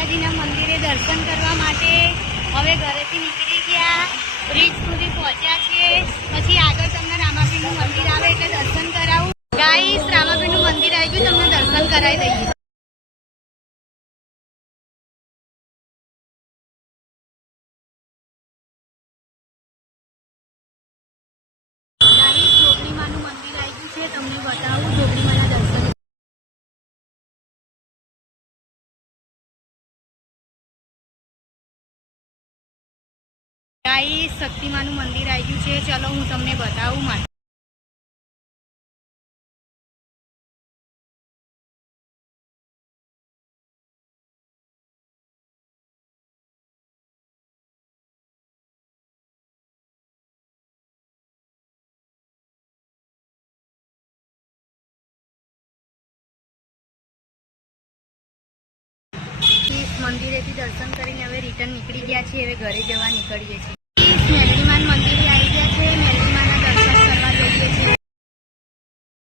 માતાજીના મંદિરે દર્શન કરવા માટે હવે ઘરેથી નીકળી ગયા, બ્રિજ સુધી પહોંચ્યા છે। પછી આગળ તમને રામાપીરનું મંદિર આવે એટલે દર્શન કરાવું। ગાઈસ, રામાપીરનું મંદિર આવી ગયું, તમને દર્શન કરાવી દઈએ। ગાઈસ, જોગણીમાનું મંદિર આવી ગયું છે, તમને બતાવું જોગણીમાના દર્શન। ગાઈસ, શક્તિમાનું મંદિર આવી ગયું છે, ચલો હું તમને બતાવું। મંદિરેથી દર્શન કરીને હવે રિટર્ન નીકળી ગયા છીએ, હવે ઘરે જવા નીકળીએ છીએ। મેલડીમાન મંદિરે આવી ગયા છે।